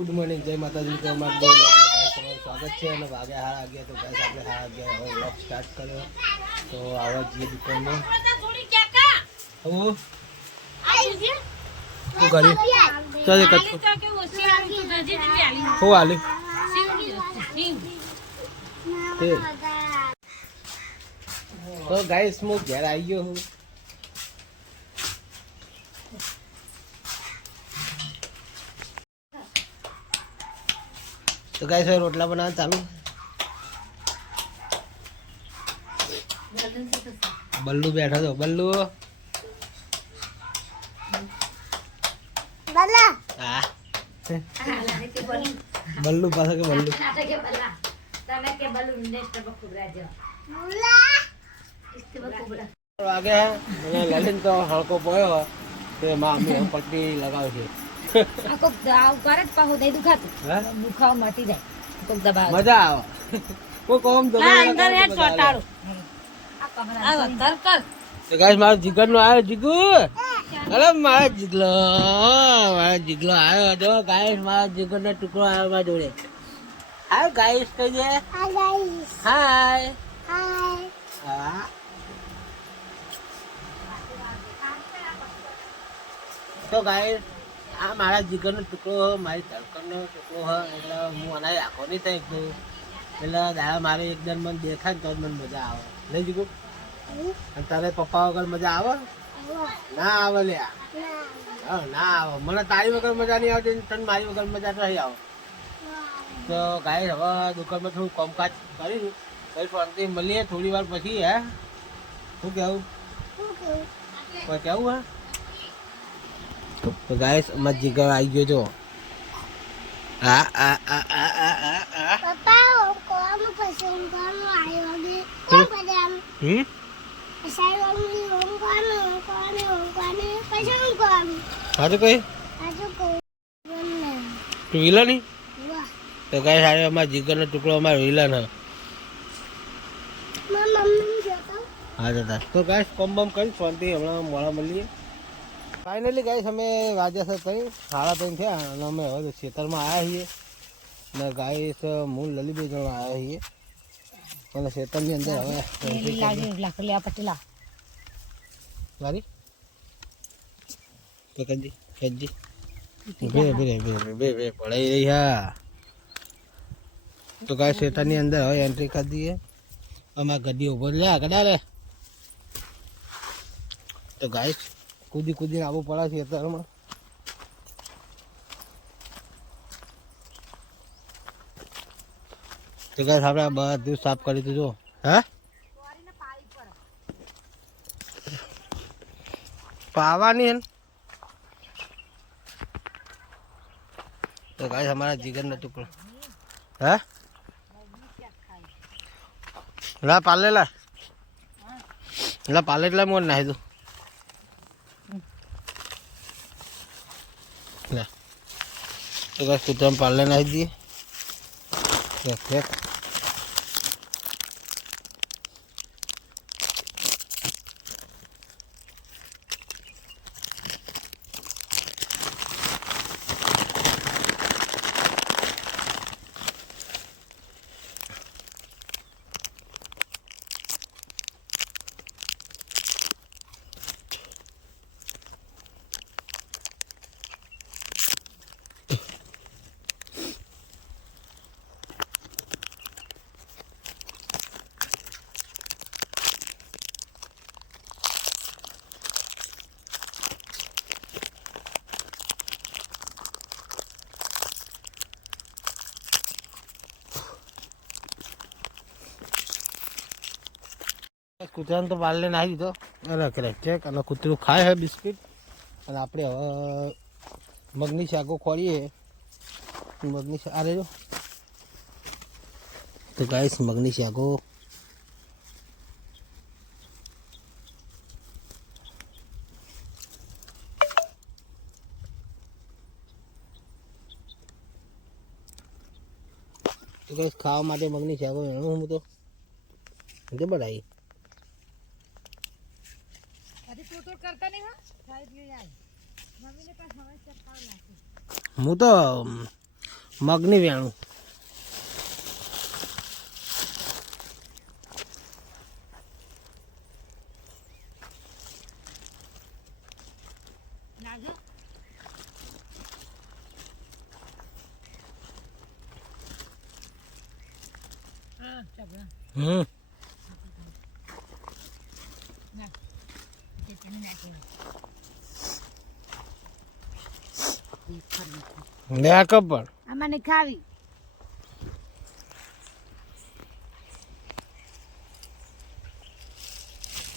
Good morning, જય માતાજી. સ્વાગત છે અને વાગ્યા 11:30 તો ગાઈસ આપણે 11:30 હવે વ્લોગ સ્ટાર્ટ કર્યો. તો આવા જઈએ દુકાનમાં. હું કરી ચાલે કચ્છ હું આલી તો ગાઈસ હું ઘેર આવી ગયો હું. तो गाइस હવે રોટલા બનાવવાનું ચાલુ. બલ્લુ બેઠો તો બલ્લુ હા બલ્લુ પાસે કે બલ્લુ આગે લલિન તો હળકો પડ્યો તે માં અમે પટ્ટી લગાવે છે. મજા આવે કોઈ કોમ મારો જીગર નો આવ્યો જીગુ. અરે મારા જીગલો આવ્યો જો ગાઈસ. મારા જીગર નો ટુકડો આવ્યો મારા જોડે. હાય ગાઈસ કહી દે હાય. હા તો ગાઈસ આ મારા જીગરનો ટુકડો મારી ધડકનનો ટુકડો હોય એટલે હું આના આખો નહીં થાય એકદમ. એટલે દાદા મારે એકદમ મને દેખાય ને તો જ મને મજા આવે નહીં જીગુ. અને તારે પપ્પા વગર મજા આવે ના આવે લ્યા. હા ના આવે. મને તારી વગર મજા નહીં આવતી, તને મારી વગર મજા તો નહીં આવે. તો ગાઈસ હવે દુકાનમાં થોડું કામકાજ કરીશું કઈ શાંતિ મળીએ થોડી વાર પછી. હે શું કેવું કોઈ કેવું હે? તો ગાઈસ અમાર જીગર આવી ગયો જો. આ આ આ આ આ આ પપ્પા કોમ પસંદ કરવાનો આવ્યો ને કોણ બદામ સાઈડ ઓમ કોને પસંદ કોમ હાજુ કઈ તું વિલા ની. તો ગાઈસ આ અમાર જીગરનો ટુકડો અમાર વિલા ના મમ્મી જોતા. હા જતા. તો ગાઈસ કોમ બમ કરી શાંતિ હમણાં મોડા મળીએ. ફાઇનલી ગાઈસ અમે વાજ્યા છે કઈ 3:30 થયા અને અમે હવે ખેતરમાં આવ્યા છીએ. ને ગાઈસ હું લલીભાઈ જણા આવ્યા છીએ અને ખેતરની અંદર હવે ગાડી પકડજી ખેંચજી બે પડાઈ રહી હા. તો ગાઈસ ખેતરની અંદર હવે એન્ટ્રી કરી દઈએ. અમારા ગड्डी ઉભો લે ગડા લે. તો ગાઈસ કૂદીને આવવું પડે છે ખેતરમાં. તો ગાઈસ આપણે બધું સાફ કરી દીધું. હા પાવાની. તો ગાઈસ हमारा જીગરનો ટુકડો હા લા પાલેલા લા પાલેલા મોર નાહી દો. तो गाइस कुछ हम पालने नहीं दिए. કૂતરાને તો પાલને નાખી દીધો. અરે ચેક અને કૂતરું ખાય છે બિસ્કિટ. અને આપણે હવે મગની શાકો ખોરીએ. મગની અરે જો તો ગાઈસ મગની શાકો તો ગાઈસ ખાવા માટે મગની શાકો હું તો જબર આવી. હું તો મગની વેણું. લે કપડ અમાને ખાવી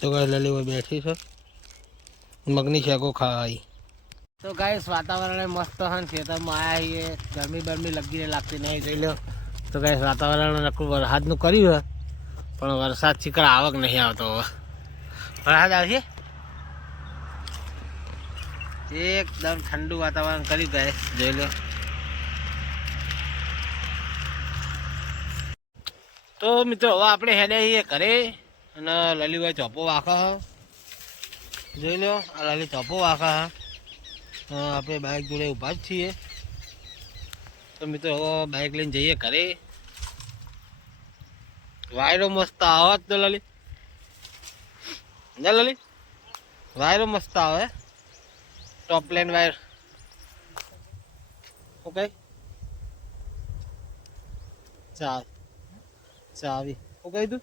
તો ગાય લલી બેઠી છે મગની શેકો ખાઈ. તો ગાઈસ વાતાવરણ મસ્ત હન ખેતરમાં આયા છીએ ગરમી બરમી લગીને લાગતી નહીં જોઈ લો. તો ગાઈસ વાતાવરણ નકરું વરસાદનું કર્યું પણ વરસાદ ચીકડા આવક નહીં આવતો. વરસાદ આવશે એકદમ ઠંડુ વાતાવરણ કર્યું ગાય જોઈ લો. તો મિત્રો હવે આપણે હેડે છીએ ઘરે અને લલીભાઈ ચોપો વાખા જોઈ લો. આ લલી ચોપો વાખા આપણે બાઇક જોડે ઊભા જ છીએ. તો મિત્રો હવે બાઇક લઈને જઈએ ઘરે. વાયરો મસ્ત આવે તો લલી ના લલી વાયરો મસ્ત આવે ટોપ પ્લેન વાયર. ઓકે ચાવી ઓકે તું.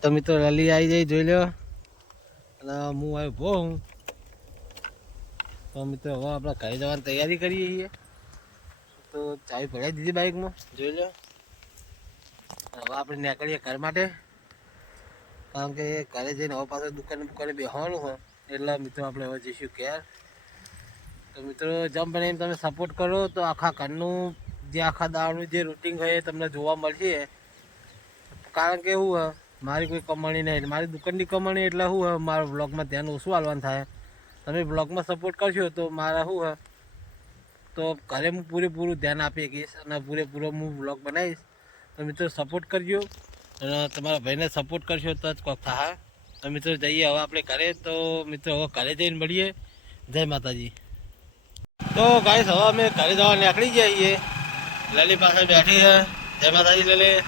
તો મિત્રો લલી આવી જાય જોઈ લો અને હું આવ્યો ભો હું. તો મિત્રો હવે આપણે ઘરે જવાની તૈયારી કરીએ છીએ. તો ચાવી ભરાઈ દીધી બાઇકમાં જોઈ લો. હવે આપણે નીકળીએ ઘર માટે કારણ કે ઘરે જઈને હવે પાછળ દુકાને બેસવાનું હોય એટલે મિત્રો આપણે હવે જઈશું ઘેર. તો મિત્રો જેમ બને એમ તમે સપોર્ટ કરો તો આખા ઘરનું જે આખા દાળનું જે રૂટિન હોય એ તમને જોવા મળશે. કારણ કે શું હોય મારી કોઈ કમાણી નહીં મારી દુકાનની કમાણી એટલે શું હોય મારા બ્લોગમાં ધ્યાન ઓછું આવવાનું થાય. તમે બ્લોગમાં સપોર્ટ કરશો તો મારા શું હોય તો ઘરે હું પૂરેપૂરું ધ્યાન આપી શકીશ અને પૂરેપૂરો હું બ્લોગ બનાવીશ. તો મિત્રો સપોર્ટ કરજો અને તમારા ભાઈને સપોર્ટ કરશો તો જ કોક થાય. તો મિત્રો જઈએ હવે આપણે ઘરે. તો મિત્રો હવે ઘરે જઈને મળીએ. જય માતાજી. તો ગાઈસ હવે અમે ઘરે જવા નીકળી ગયા છીએ. લલી પાસે બેઠી છે. જય માતાજી લલી.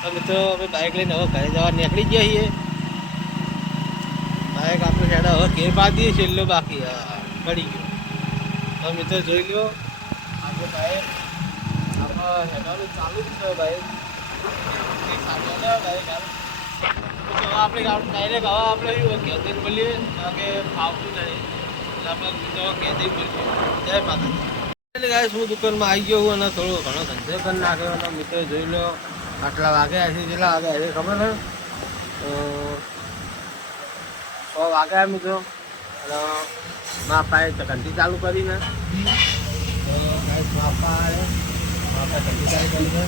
તો મિત્રો અમે બાઇક લઈને હવે ઘરે જવા નીકળી ગયા છીએ. બાઇક આપણે સાઈડ હવે ઘેર પાડી દઈએ છેલ્લો બાકી પડી ગયો. તો મિત્રો જોઈ લો આપણે બાઇક આપણે હેડવાનું ચાલુ જ છે બાઇક. આપણે ડાયરેક્ટ હવે આપણે કેદીન મળીએ કારણ કે ફાવતું નહીં એટલે આપણે કેદીન મળીએ. જય માતાજી. એટલે ગાઈસ હું દુકાનમાં આવી ગયો હું અને થોડો ઘણો ધંધો કરી નાખ્યો અને મિત્રો જોઈ લો આટલા વાગ્યા છે કેટલા વાગ્યા છે ખબર છે તો 100 વાગ્યા મિત્રો. અને માપાએ ઘંટી ચાલુ કરીને તો ગાઈસ માપા ઘંટી ચાલુ કરીને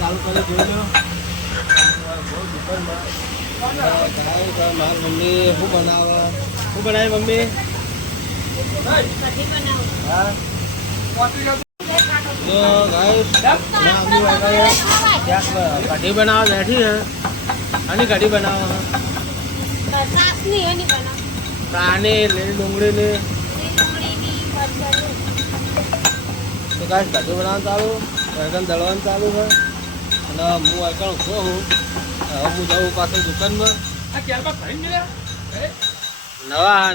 ચાલુ કરી જોઈ લો દુકાનમાં. મારી મમ્મી શું બનાવે શું બનાવી મમ્મી હા તો કઢી બનાવવા બેઠી છે. આની કઢી બનાવો પ્રાણી લીલી ડુંગળીની તો કાંઈ કઢી બનાવવાનું ચાલુ એકદમ દળવાનું ચાલુ છે. અને હું એકણ ઉભો હું હવે હું જાઉં પાછળ દુકાનમાં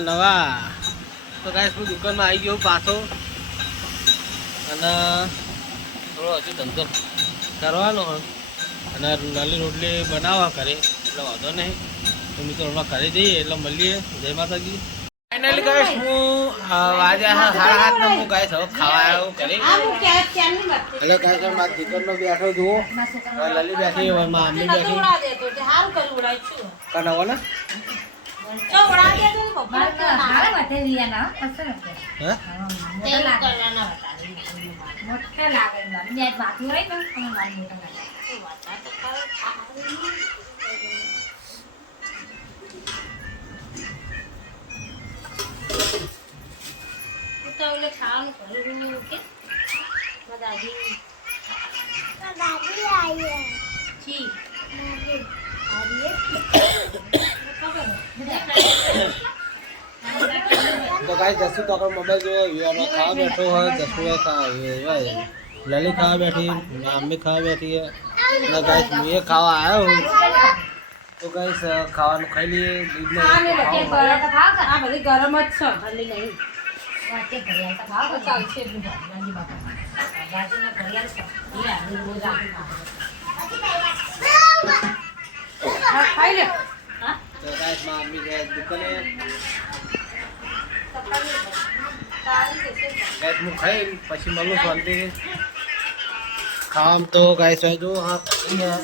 નવા. તો કાંઈ હું દુકાનમાં આવી ગયો પાછો અને થોડો હજુ ધંધો કરવાનો હોય અને નાલી રોટલી બનાવવા કરે એટલે વાંધો નહીં. તો મિત્રો હમણાં ઘરે જઈએ એટલે મળીએ. જય માતાજી. ફાઇનલી ગાઈસ હું વાગ્યા 7:30 ને હું ગાઈસ હવે ખાવા આવ્યો ઘરે. એટલે ગાઈસ મારા દીકરનો બેઠો જુઓ લલી બેઠી મમ્મી બેઠી કનાવો ને દાદી આવી છે. ગાઈસ જસુ તો આપણે મોબાઈલ જોયો યુવાનો ખાવા બેઠો હોય જસુ ખાવા લલી ખાવા બેઠી મમ્મી ખાવા બેઠી અને ગાઈસ હું એ ખાવા આવ્યો હું તો ગાઈસ ખાવાનું ખાઈ લઈએ દૂધને આ બધી ગરમ જ છે ઠંડી નહીં ચાલશે એટલું ખાઈ લે તો ગાઈસ મમ્મી જાય દુકાને ગાઈસ હું ખાઈ પછી મળું શાંતિ ખાવામાં તો ગાઈસ હોય જો હા અહીંયા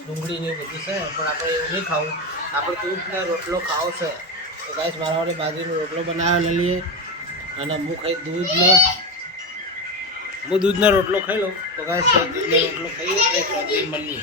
ડુંગળી ને બધું છે પણ આપણે એવું નહીં ખાવું આપણે દૂધનો રોટલો ખાવો છે તો ગાઈસ મારા વાળે બાજરીનો રોટલો બનાવ્યો લઈએ અને હું ખાઈ દૂધનો રોટલો ખાઈ લઉં તો ગાઈસ દૂધનો રોટલો ખાઈએ મળીએ